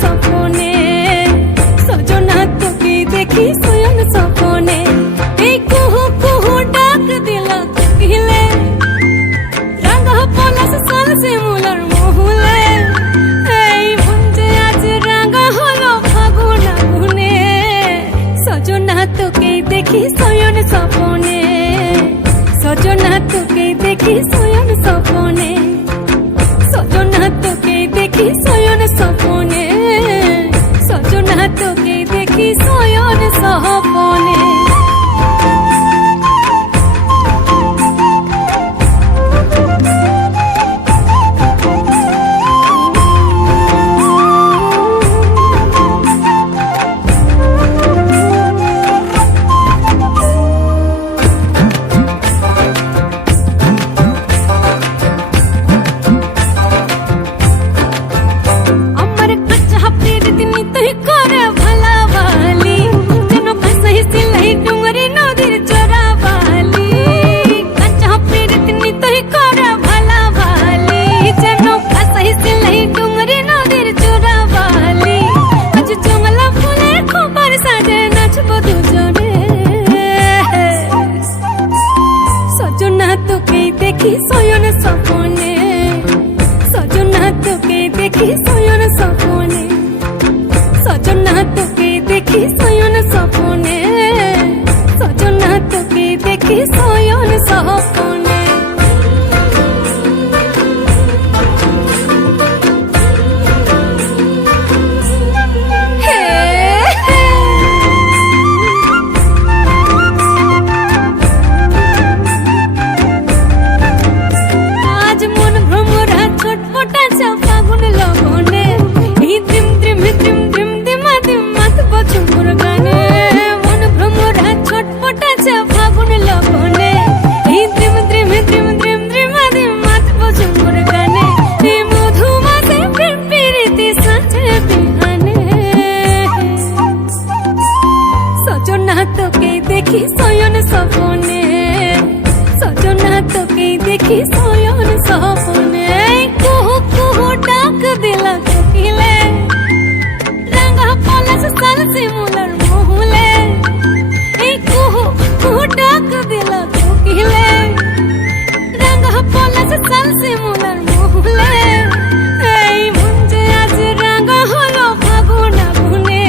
স্বপনে সজনা তোকে দেখি শয়ন স্বপনে এই কুহু কুহু ডাক দিল কোকিলে রাঙা পলাশ সাল শিমুলার মহুলে এই মন যে আজ রাঙা হলো ফাগুন আগুনে সজনা তোকে দেখি শয়ন স্বপনে সজনা তোকে দেখি শয়ন স্বপনে সজনা তোকে দেখি শয়ন স্বপনে সজনা তোকে দেখি শয়ন স্বপনে দেখি শয়ন স্বপনে সজনা তোকে দেখি শয়ন স্বপনে সজনা তোকে দেখি শয়ন স্বপনে সজনা তোকে দেখি শয়ন স্বপনে দেখি শয়ন স্বপনে সজনা তোকে দেখি শয়ন স্বপনে কুহু কুহু ডাক দিল কোকিলে রাঙা পলাশ সাল শিমুলার মহুলে এই কুহু কুহু ডাক দিল কোকিলে রাঙা পলাশ সাল শিমুলার মহুলে এই মন যে আজ রাঙা হলো ফাগুন আগুনে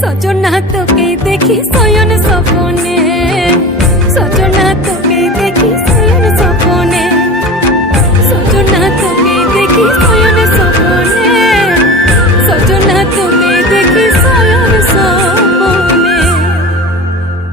সজনা তোকে দেখি